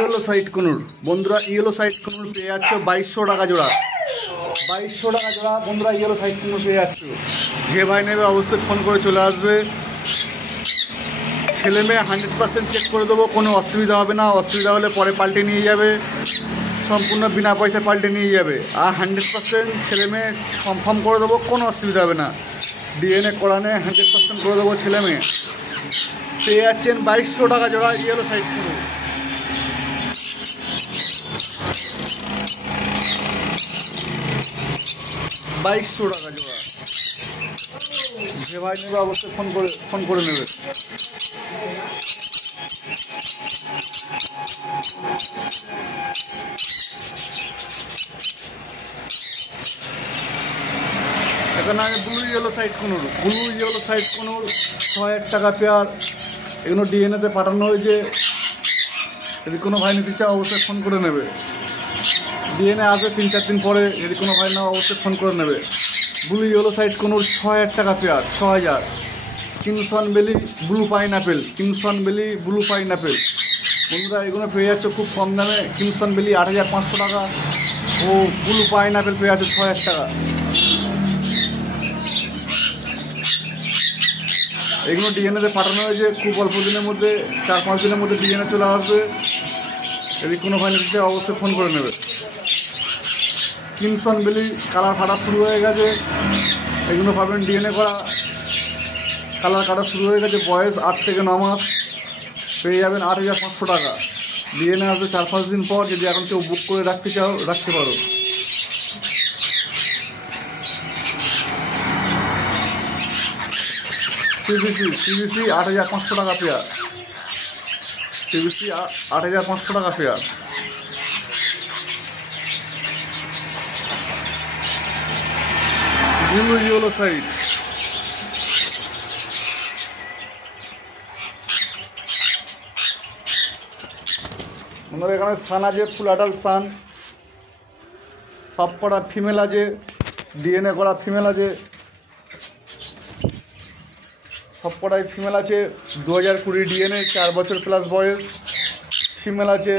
Yellow side কুনুর বন্ধুরা, yellow side কুনুর পেয়ে যাচ্ছ 2200 টাকা জোড়া। 2200 টাকা জোড়া বন্ধুরা, ইয়েলো সাইড কুনুর পেয়ে যাচ্ছ। যে ভাই নেবে অবশ্যই ফোন করে চলে আসবে। ছেলে মেয়ে 100% চেক করে দেবো, কোনো অসুবিধা হবে না। অসুবিধা হলে পরে পাল্টে নিয়ে যাবে, সম্পূর্ণ বিনা পয়সা পাল্টে নিয়ে যাবে। আর 100% ছেলে মেয়ে কনফার্ম করে দেবো, কোনো অসুবিধা হবে না। ডিএনএ করানে 100% করে দেবো। ছেলে মেয়ে পেয়ে যাচ্ছেন 2200 টাকা জোড়া ইয়েলো সাইড কুনুর। 2200 টাকা জোড়া। যে ভাই নেবে অবশ্যই ফোন করে নেবে। এখানে আছে ব্লু ইয়েলো সাইড কুনুর। ব্লু ইয়েলো সাইড কুনুর 6000 টাকা পেয়ার। এগুলো ডিএনএতে পাঠানো হয়েছে। যদি কোনো ভাই নিতে চাও অবশ্যই ফোন করে নেবে। ডিএনএ আসবে 3-4 দিন পরে। যদি কোনো ভাই না অবশ্যই ফোন করে নেবে। ব্লু ইয়েলো সাইড কুনুর 6000 টাকা পেয়ার, 6000। কিংসন বেলি ব্লু পাইনঅ্যাপেল, কিংসন বেলি ব্লু পাইনঅ্যাপেল বন্ধুরা, এগুলো পেয়ে যাচ্ছে খুব কম দামে। কিংসন বেলি 8500 টাকা ও ব্লু পাইনঅ্যাপেল পেয়ে যাচ্ছে 6000 টাকা। এগুলো ডিএনএতে পাঠানো হয়েছে। খুব অল্প দিনের মধ্যে, 4-5 দিনের মধ্যে ডিএনএ চলে আসবে। যদি কোনো ভাই নিতে চায় অবশ্যই ফোন করে নেবে। কিংসন বেলি কালার ফাটা শুরু হয়ে গেছে। এগুলো পাবেন ডিএনএ করা, কালার কাটা শুরু হয়ে গেছে। বয়স 8 থেকে 9 মাস। পেয়ে যাবেন 8500 টাকা। ডিএনএ আসবে 4-5 দিন পর। যদি এখন কেউ বুক করে রাখতে চাও রাখতে পারো। সিবিসি 8500 টাকা পেয়ার। সিবিসি 8500 টাকা পেয়ার। ব্লু ইয়েলো সাইড আমাদের এখানে সান আছে, ফুল অ্যাডাল্ট সান। সব কটা ফিমেল আছে, ডিএনএ করা ফিমেল আছে। সব কটাই ফিমেল আছে। 2020 ডিএনএ, 4 বছর প্লাস বয়স। ফিমেল আছে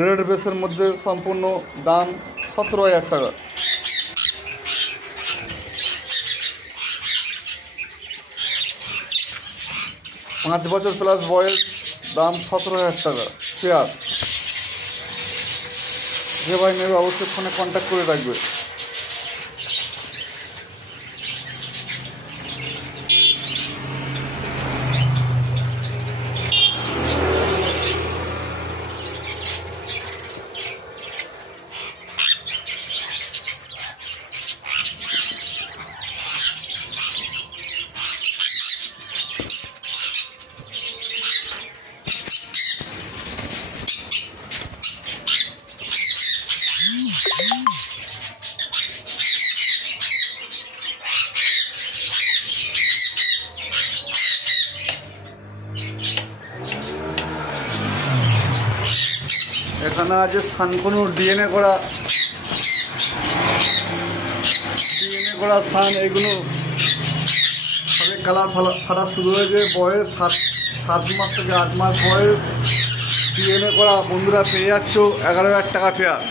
রেড বেসের মধ্যে। সম্পূর্ণ দাম 17000 টাকা। পাঁচ বছর প্লাস বয়স, দাম 17000 টাকা পেয়ার। যে ভাই নেবে অবশ্যই ফোনে কন্ট্যাক্ট করে রাখবে। এখানে আছে সানকুনুর ডিএনএ করা সান। এগুলো সবে কালার ফাটা শুরু হয়েছে। বয়স 7 মাস থেকে 8 মাস বয়স। ডিএনএ করা বন্ধুরা পেয়ে যাচ্ছ 11000 টাকা পেয়ার।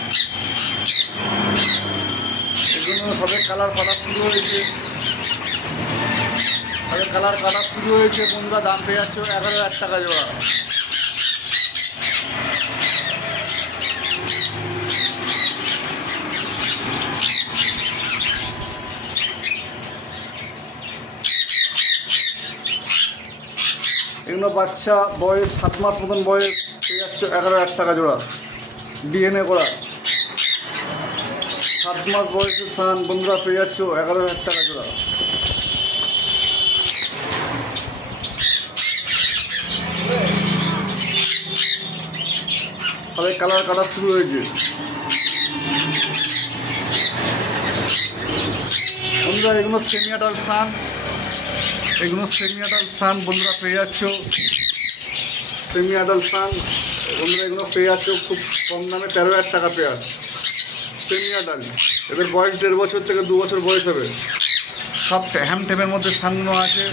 এগুলো সবে কালার ফাটা শুরু হয়েছে। সবে কালার কাটা শুরু হয়েছে বন্ধুরা। দাম পেয়ে যাচ্ছ 11000 টাকা জোড়া। এগুলো বাচ্চা, বয়স 7 মাস মতন বয়স। পেয়ে যাচ্ছে 11000 টাকা জোড়া। ডিএনএ করা 7 মাস বয়সের সান বন্ধুরা পেয়ে যাচ্ছ 11000 টাকা জোড়া। তবে কালার কাটা শুরু হয়েছে বন্ধুরা। এগুলো সেমি অ্যাডাল্ট সান। এগুলো সেমি অ্যাডাল্ট সান বন্ধুরা পেয়ে যাচ্ছ। সেমি অ্যাডাল্ট সান বন্ধুরা এগুলো পেয়ে যাচ্ছ খুব কম দামে, 13000 টাকা পেয়ার। সেমি অ্যাডাল্ট, এদের বয়স 1.5 বছর থেকে 2 বছর বয়স হবে। সব হ্যান্ডটেমের মধ্যে সানগুলো আছে।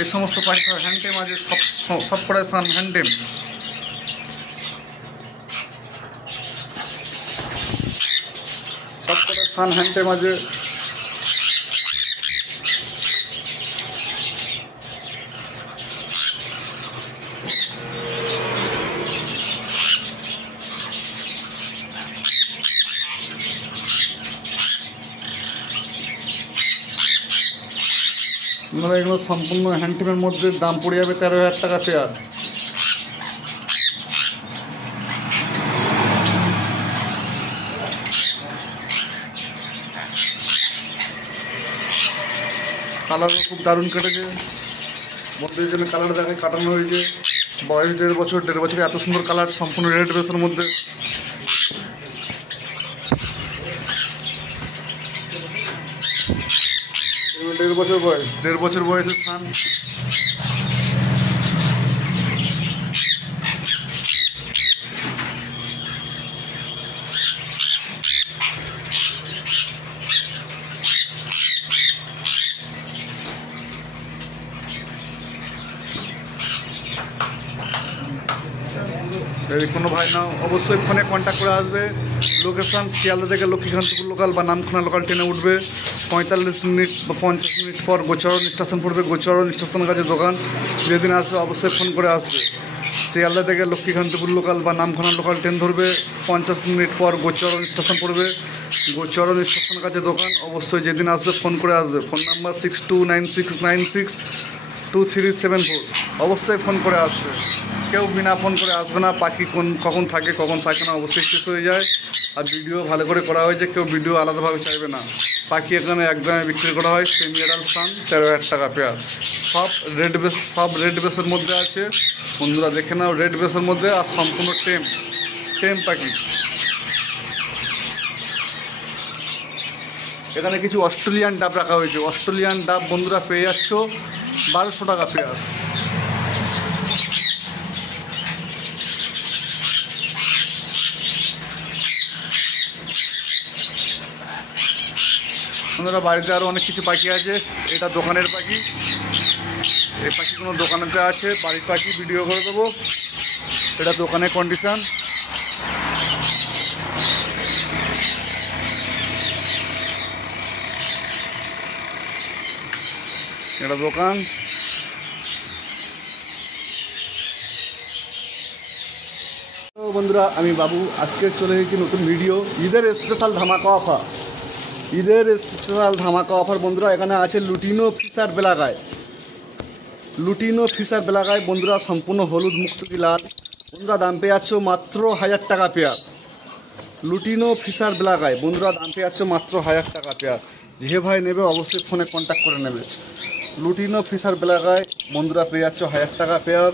এই সমস্ত পাখি হ্যান্ডটেম আছে, সব কটাই সান হ্যান্ডটেম। সব কটা সান হ্যান্ডের মাঝে আপনারা এগুলো সম্পূর্ণ হ্যান্ডটিমের মধ্যে দাম পড়ে যাবে 13,000 টাকা পেয়ার। কালারও খুব দারুণ কেটেছে, বন্ধুদের জন্য কালার দেখায় কাটানো হয়েছে। বয়স 1.5 বছরে এত সুন্দর কালার, সম্পূর্ণ রেড বেসের মধ্যে। দেড় বছর বয়সের স্থান। যদি কোনো ভাই নাও অবশ্যই ফোনে কন্ট্যাক্ট করে আসবে। লোকেশান শিয়ালদা থেকে লক্ষ্মীকান্তপুর লোকাল বা নামখানা লোকাল ট্রেনে উঠবে, 45 মিনিট বা 50 মিনিট পর গোচরণ স্টেশন পড়বে। গোচরণ স্টেশনের কাছে দোকান। যেদিন আসবে অবশ্যই ফোন করে আসবে। শিয়ালদা থেকে লক্ষ্মীকান্তপুর লোকাল বা নামখানা লোকাল ট্রেন ধরবে, 50 মিনিট পর গোচরণ স্টেশন পড়বে। গোচরণ স্টেশনের কাছে দোকান। অবশ্যই যেদিন আসবে ফোন করে আসবে। Phone number 6296962374। অবশ্যই ফোন করে আসবে। কেউ বিনা ফোন করে আসবে না। পাখি কখন থাকে কখন থাকে না অবশ্যই শেষ হয়ে যায়। আর ভিডিও ভালো করে করা হয়েছে, কেউ ভিডিও আলাদাভাবে চাইবে না। পাখি এখানে একদমে বিক্রি করা হয়। সেমি অ্যাডাল্ট সান 13,000 টাকা পেয়ার। সব রেড বেসের মধ্যে আছে। বন্ধুরা দেখে নাও, রেড বেসের মধ্যে। আর সম্পূর্ণ টেম পাখি। এখানে কিছু অস্ট্রেলিয়ান ডাব রাখা হয়েছে। অস্ট্রেলিয়ান ডাব বন্ধুরা পেয়ে যাচ্ছ 1200 টাকা পেয়ার। বন্ধুরা বাড়িতে আরও অনেক কিছু পাখি আছে। এটা দোকানের পাখি। এই পাখি কোনো দোকানেতে আছে, বাড়ির পাখি ভিডিও করে দেবো। এটা দোকানের কন্ডিশন। এটা দোকান। তো বন্ধুরা আমি বাবু, আজকে চলে এসেছি নতুন ভিডিও। ঈদের স্পেশাল ধামাকা অফার। বন্ধুরা এখানে আছে লুটিনো ফিশার বেলাগায়। বন্ধুরা সম্পূর্ণ হলুদ মুক্তকি লাল। বন্ধুরা দাম পেয়ে যাচ্ছ মাত্র 1000 টাকা পেয়ার। লুটিনো ফিশার বেলাগায় বন্ধুরা দাম পেয়ে যাচ্ছ মাত্র 1000 টাকা পেয়ার। যে ভাই নেবে অবশ্যই ফোনে কন্ট্যাক্ট করে নেবে। লুটিনো ফিশার বেলাগায় বন্ধুরা পেয়ে যাচ্ছ 1000 টাকা পেয়ার।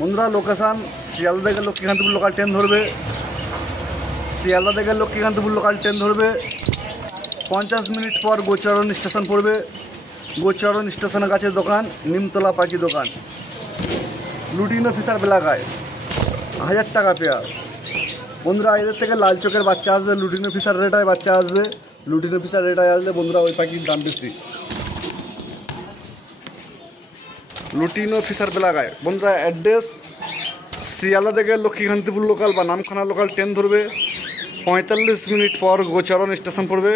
বন্ধুরা লোকেশান শিয়ালদা থেকে লক্ষ্মীকান্তপুর লোকাল ট্রেন ধরবে। 50 মিনিট পর গোচরণ স্টেশন পড়বে। গোচরণ স্টেশনের কাছে দোকান, নিমতলা পাখি দোকান। লুটিনো ফিশার বেলাগায় 1000 টাকা পেয়ার। বন্ধুরা এদের থেকে লাল চোখের বাচ্চা আসবে। লুটিনো ফিশার রেটায় বাচ্চা আসবে। লুটিনো ফিশার রেটায় আসলে বন্ধুরা ওই পাখির দাম বেশি। লুটিনো ফিশার বেলাগায় বন্ধুরা অ্যাড্রেস শিয়ালদা থেকে লক্ষ্মীকান্তপুর লোকাল বা নামখানা লোকাল ট্রেন ধরবে, 45 মিনিট পর গোচরণ স্টেশন পড়বে।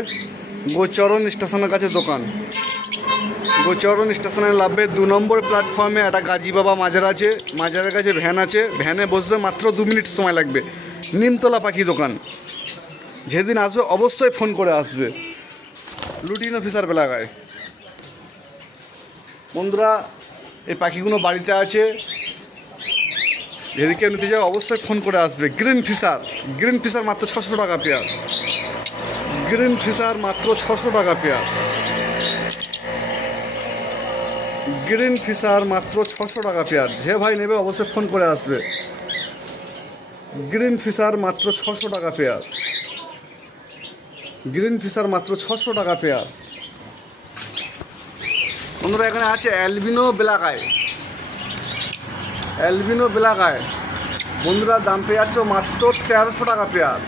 গোচরণ স্টেশনের কাছে দোকান। গোচরণ স্টেশনে নামবে 2 নম্বর প্ল্যাটফর্মে একটা গাজী বাবা মাজার আছে। মাজারের কাছে ভ্যান আছে। ভ্যানে বসবে মাত্র 2 মিনিট সময় লাগবে। নিমতলা পাখি দোকান। যেদিন আসবে অবশ্যই ফোন করে আসবে। লুটিনো ফিশার বেলাগায় বন্ধুরা এই পাখিগুলো বাড়িতে আছে। যদি কেউ নিতে যাও অবশ্যই ফোন করে আসবে। গ্রিন ফিশার মাত্র 600 টাকা পেয়ার। গ্রিন ফিশার মাত্র 600 টাকা পেয়ার। গ্রিন ফিশার মাত্র 600 টাকা পেয়ার। যে ভাই নেবে অবশ্যই ফোন করে আসবে। গ্রিন ফিশার মাত্র 600 টাকা পেয়ার। গ্রিন ফিশার মাত্র 600 টাকা পেয়ার। বন্ধুরা এখানে আছে অ্যালবিনো বেলাগায়। বন্ধুরা দাম পেয়ে যাচ্ছ মাত্র 1300 টাকা পেয়ার।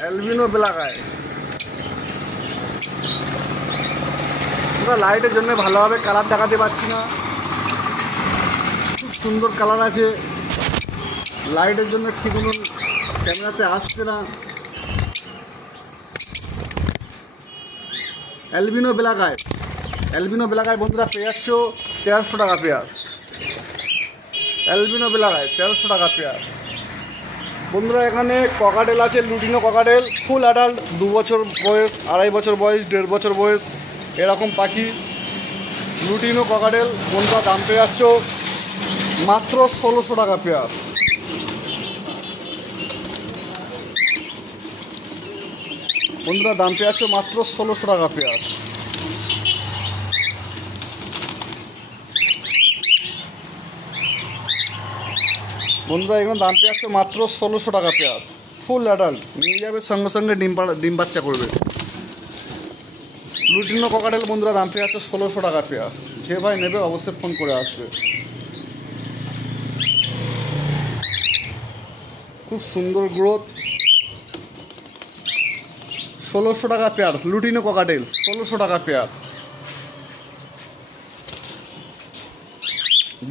অ্যালবিনো বেলাগায় লাইটের জন্য ভালোভাবে কালার দেখাতে পারছি না। খুব সুন্দর কালার আছে। লাইটের জন্য ঠিক মতন ক্যামেরাতে আসছে না। Albino black eye, albino black eye বন্ধুরা পেয়ে যাচ্ছ 1300 টাকা পেয়ার। অ্যালবিনো ব্ল্যাক আই 1300 টাকা পেয়ার। বন্ধুরা এখানে ককাটেল আছে, লুটিনো ককাটেল, ফুল অ্যাডাল্ট, 2 বছর বয়স, 2.5 বছর বয়স, 1.5 বছর বয়স, এরকম পাখি লুটিনো ককাটেল। বন্ধুরা দাম পেয়ে যাচ্ছ মাত্র 1600 টাকা পেয়ার। বন্ধুরা দাম পেয়ে যাচ্ছ মাত্র 1600 টাকা পেয়ার। বন্ধুরা এখানে দাম পেয়ে যাচ্ছে মাত্র 1600 টাকা পেয়ার। ফুল অ্যাডাল্ট, নিয়ে যাবে সঙ্গে সঙ্গে ডিম বাচ্চা করবে। লুটিনো ককাটেল বন্ধুরা দাম পেয়ে যাচ্ছে 1600 টাকা পেয়ার। যে ভাই নেবে অবশ্যই ফোন করে আসবে। খুব সুন্দর গ্রোথ। 1600 টাকা পেয়ার লুটিনো ককাটেল, 1600 টাকা পেয়ার।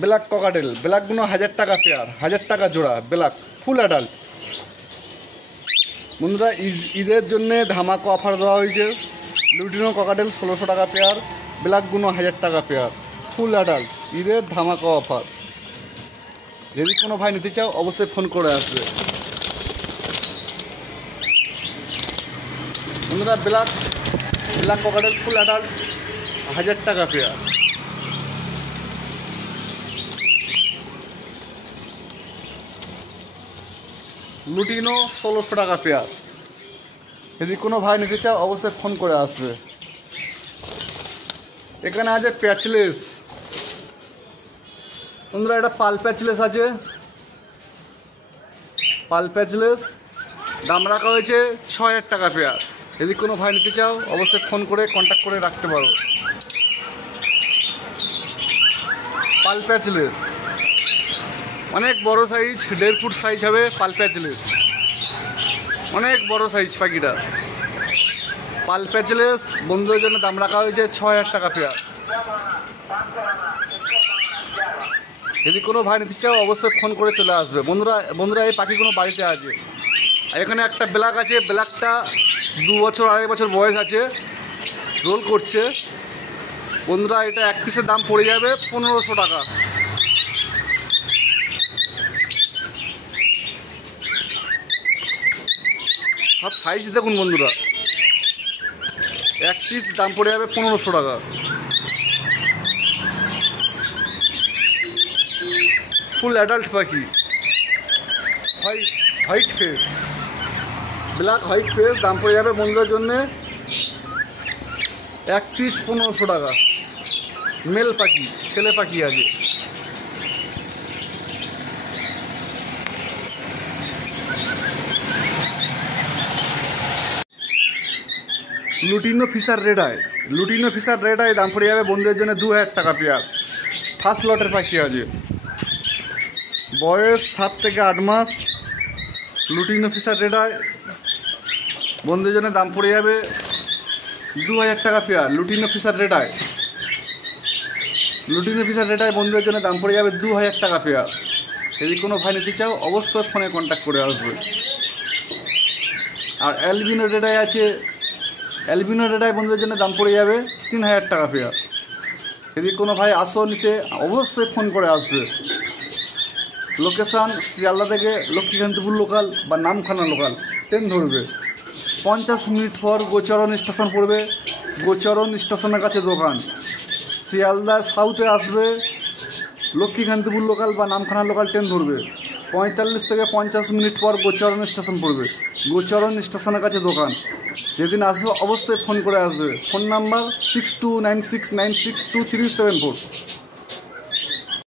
ব্ল্যাক ককাটেল, ব্ল্যাকগুলো 1000 টাকা পেয়ার, 1000 টাকা জোড়া ব্ল্যাক, ফুল অ্যাডাল্ট। বন্ধুরা ঈদের জন্য ধামাকা অফার দেওয়া হয়েছে। লুটিনো ককাটেল 1600 টাকা পেয়ার, ব্ল্যাকগুলো 1000 টাকা পেয়ার, ফুল অ্যাডাল্ট, ঈদের ধামাকা অফার। যদি কোনো ভাই নিতে চাও অবশ্যই ফোন করে আসবে। বন্ধুরা ব্ল্যাক ককাটেল ফুল অ্যাডাল্ট 1000 টাকা পেয়ার। লুটিনো 1600 টাকা পেয়ার। যদি কোনো ভাই নিতে চাও অবশ্যই ফোন করে আসবে। এখানে আছে প্যাচলেস। বন্ধুরা এটা পাল প্যাচলেস আছে, পাল প্যাচলেস, দাম রাখা হয়েছে 6000 টাকা পেয়ার। যদি কোনো ভাই নিতে চাও অবশ্যই ফোন করে কন্ট্যাক্ট করে রাখতে পারো। পাল প্যাচলেস অনেক বড় সাইজ, 1.5 ফুট সাইজ হবে। পাল প্যাচলেস অনেক বড় সাইজ পাখিটা। পাল প্যাচলেস বন্ধুদের জন্য দাম রাখা হয়েছে 6000 টাকা পেয়ার। যদি কোনো ভাই নিতে চাও অবশ্যই ফোন করে চলে আসবে। বন্ধুরা এই পাখিগুলো বাড়িতে আছে। এখানে একটা ব্ল্যাক আছে, ব্ল্যাকটা 2 বছর 2.5 বছর বয়স আছে, রোল করছে। বন্ধুরা এটা এক পিসের দাম পড়ে যাবে 1500 টাকা। সব সাইজ দেখুন বন্ধুরা, এক পিস দাম পড়ে যাবে 1500 টাকা। ফুল অ্যাডাল্ট পাখি, white face, black white face, দাম পড়ে যাবে বন্ধুদের জন্য এক পিস 1500 টাকা। মেল পাখি, ছেলে পাখি আছে। Lutino Fischer red eye, lutino Fischer red eye দাম পড়ে যাবে বন্ধুদের জন্য 2000 টাকা পেয়ার। ফার্স্ট লটের পাখি আছে, বয়স 7 থেকে 8 মাস। লুটিনো ফিশার রেড আই বন্ধুদের জন্য দাম পড়ে যাবে 2000 টাকা pair. Lutino Fischer red eye, lutino Fischer red eye বন্ধুদের জন্য দাম পড়ে যাবে 2000 টাকা পেয়ার। যদি কোনো ভাই নিতে চাও অবশ্যই ফোনে কন্ট্যাক্ট করে আসবে। আর অ্যালবিনো রেড আই আছে, অ্যালবিনো রেড আই বন্ধুদের জন্য দাম পড়ে যাবে 3000 টাকা পেয়ার। যদি কোনো ভাই আসো নিতে অবশ্যই ফোন করে আসবে। লোকেশান শিয়ালদা থেকে লক্ষ্মীকান্তপুর লোকাল বা নামখানা লোকাল ট্রেন ধরবে, 50 মিনিট পর গোচরণ স্টেশন পড়বে। গোচরণ স্টেশনের কাছে দোকান। শিয়ালদা সাউথে আসবে, লক্ষ্মীকান্তপুর লোকাল বা নামখানা লোকাল ট্রেন ধরবে, 45 থেকে 50 মিনিট পর গোচরণ স্টেশন পড়বে। গোচরণ স্টেশনের কাছে দোকান। যেদিন আসবে অবশ্যই ফোন করে আসবে। Phone number 6296962374।